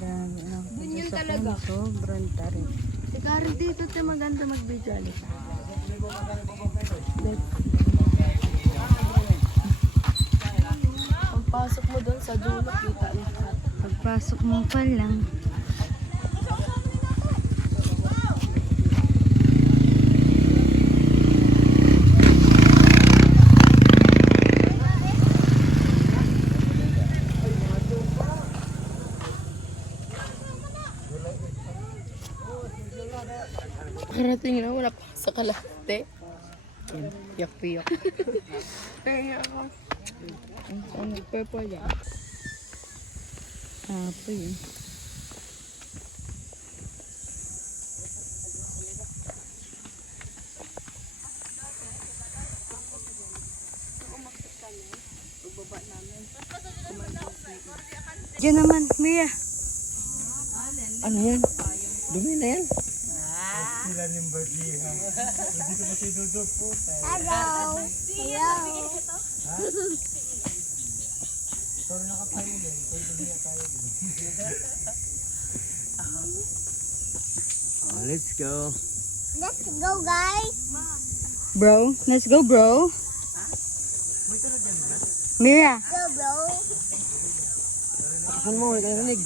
Grabe ang Ganyan talaga. sobrang tarik. Si Karen dito tayo maganda mag-video alis. Pagpasok mo doon sa dulo, kita lahat. Pagpasok mo pa lang. Parating na, wala pa sa kalahati. Yak-piyak. Kaya ako. Ang nag-purple yan. Apo yun. Diyan naman, Mia. Ano yan? Dumi na yan. Sila ng bagihan. Hindi ko masidudog po. Hello. Hello. Sorry nakatayo din. Kung dumiya tayo din. Oh, let's go. Let's go, guys. Bro, let's go, bro. Mia. Go, bro. Saan mo? Hindi ka narinig.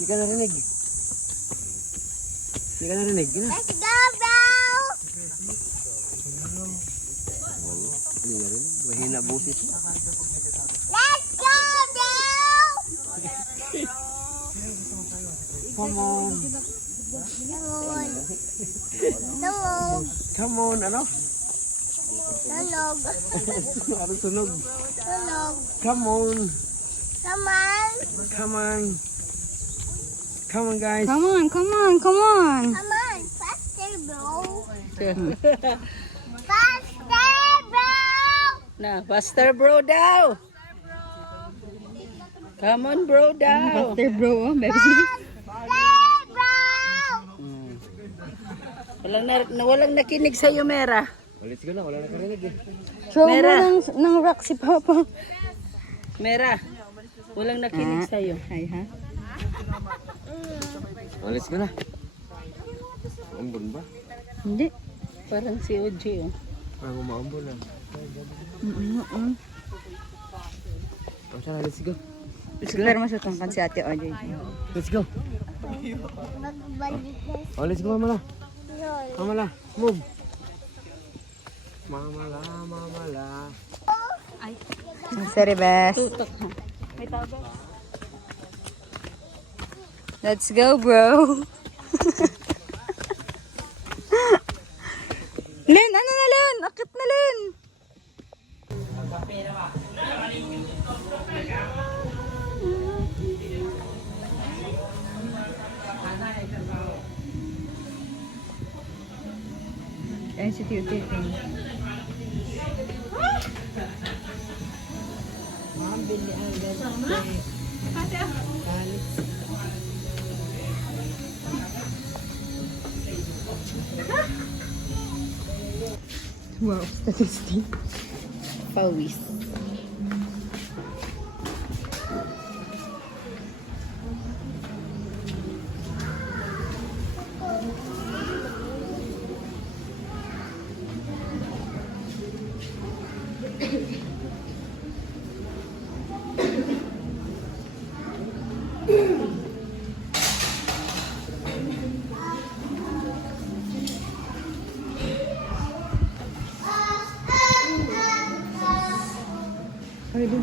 Hindi ka narinig. Hindi ka narinig. Let's go, bro. Hindi narinig. Mahina busis mo. Let's go, bro. Come on. Tulog. Come on. Ano? Tulog. Ano tunog? Tulog. Come on. Come on. Come on. Come on, guys. Come on, come on, come on. Come on. Faster, bro. Faster, bro. Na, faster bro daw. Come on bro daw. Faster, bro. Oh, baby. Faster, bro. Walang nakinig sa iyo, Mera. Let's go na. Wala na karinig eh. Show mo Mera. ng rock si Papa. Mera, walang nakinig sa iyo. Ay, ha? Oh, let's go na. Ambon ba? Hindi. Parang si OJ, oh. Parang umaambon na. Mm-mm. Oh, tara, let's go. Pero masutungkan si Ate OJ. Let's go. Magbalik na. Oh, let's go, Mama la. Yun. Mama la, move. Mama la, Mama la. Sorry, best. Tutok ha. Let's go, bro. Len, ano na Len? Akit na Len. Ayun si Tio Titing. Wow, statistic. Pawis. Ay, dun.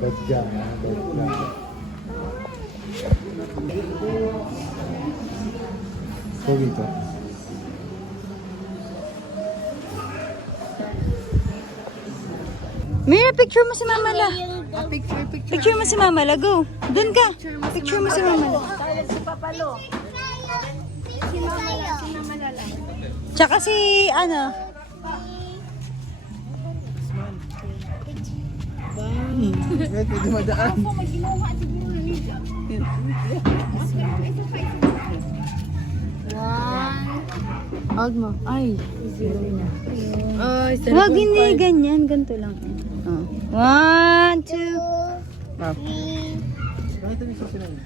Badya. Badya. Pogi to. Mira, picture mo si Mama La. Picture mo si Mama La, go. Doon ka. Picture mo si Mama La. Tsaka si, ano, Pwede madaan. Huwag mo. Ay, zero na. Huwag hindi ganyan. Ganito lang. Oh. 1, 2. Oh.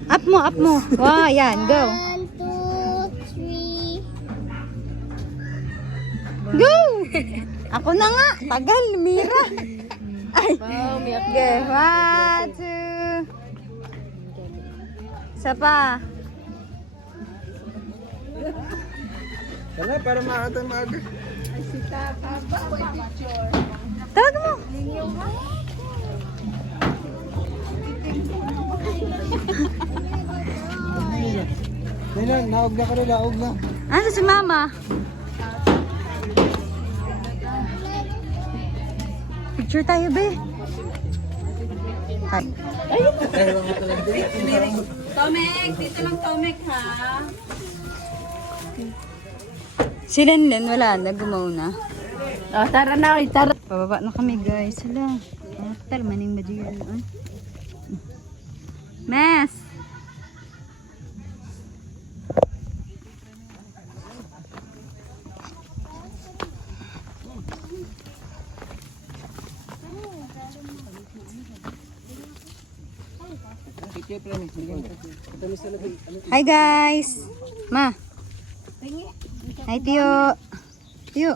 Up mo, up mo. Wow, yan. Go. 1, 2, 3. Go! Ako na nga. Tagal, Mira. Ay. Okay. 1, 2. Isa pa. Tara, para makakata maaga. Tawag mo. Nila, naog na ka na, naog na. Ano si Mama? Picture tayo, be. Hi. Tomek, dito lang Tomek ha. Si Lenlen, wala na. Gumauna. Oh, tara na, tara. Pababa na kami, guys. Hala. Tal, maning madiyal. Mes! Hi guys! Ma! Hi Tiyo! Tiyo!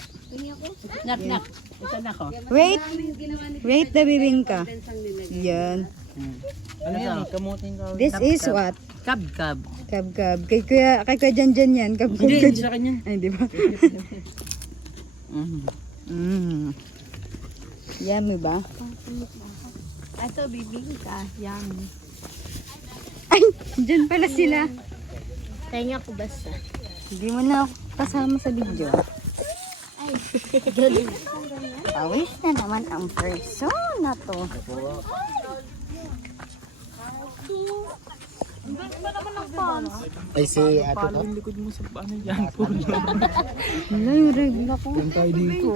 Nak, nak. Ito na ko. Wait! Wait the bibingka. Yan. Ano yan? Kamutin ka. This is what? Kab-kab. Kab-kab. Kay Kuya Janjan yan. Kab-kab. Hindi sa kanya. Ay, di ba? Yummy ba? Ito, bibingka. Yummy. Ay, dyan pala sila. Kaya ko basta. Hindi mo na ako kasama sa video. Ay, galing. Pawis na naman ang person na to. Ay, si ate to. Wala yung regla ko. Yung tayo dito.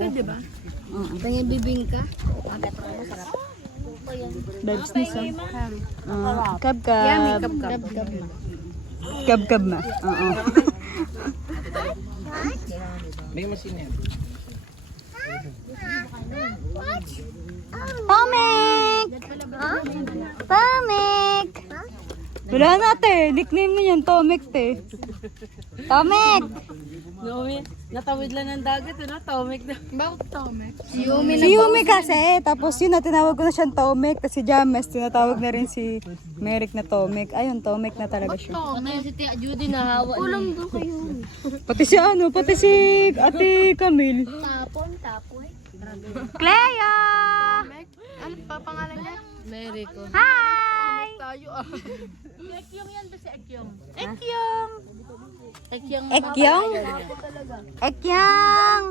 Kaya bibingka. Agad ko masarap. Vibes ni Sam. Kab-kab. Yummy, kab-kab. Kab-kab na. Oo. May masin yan. Tomek! Tomek! Wala na te. Nickname na yan. Tomek te. Tomek! Natawid lang ng dagat, ano? Tomek na. Bakit Tomek? Si Yumi kasi. Tapos yun, tinawag ko na siyang Tomek. Tapos si James, tinatawag na rin si Merrick na Tomek. Ayun, Tomek na talaga siya. Kaya si Tia Judy nahawa. Kulang doon kayo. Pati si ano, pati si Ate Camille. Tapon. Cleo! Ano pa pangalan niya? Mary ko. Hi! Tayo ah. Ekyong yan ba si Ekyong? Ekyong! Ekyong. Ekyong? Ekyong!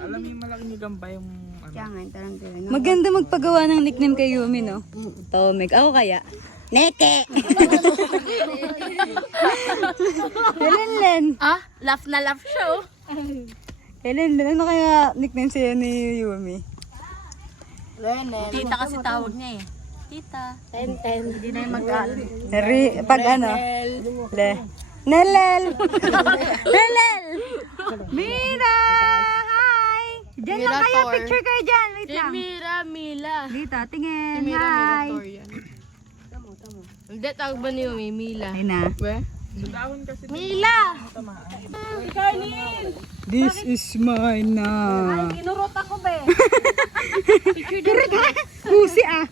Alam mo yung malaking gamba yung ano. Maganda magpagawa ng nickname kay Yumi, no? Tomek. Ako kaya? Neke! Lenlen! Ah, laugh na laugh siya oh. Lenlen, ano kaya nickname sa'yo ni Yumi? Tita kasi tawag niya eh. Tita. 10-10. Hindi na yung mag-aal. Pag ano? Nelel! Nelel! Mira! Hi! Diyan lang Mira kayo, Tor. picture kayo dyan. Wait lang. Mila. Dito, tingin. Mira Hi! yan. Hindi, tawag ba niyo Mila? Ay na. Mila! This is mine na. Inurot ako be. Pusi ah.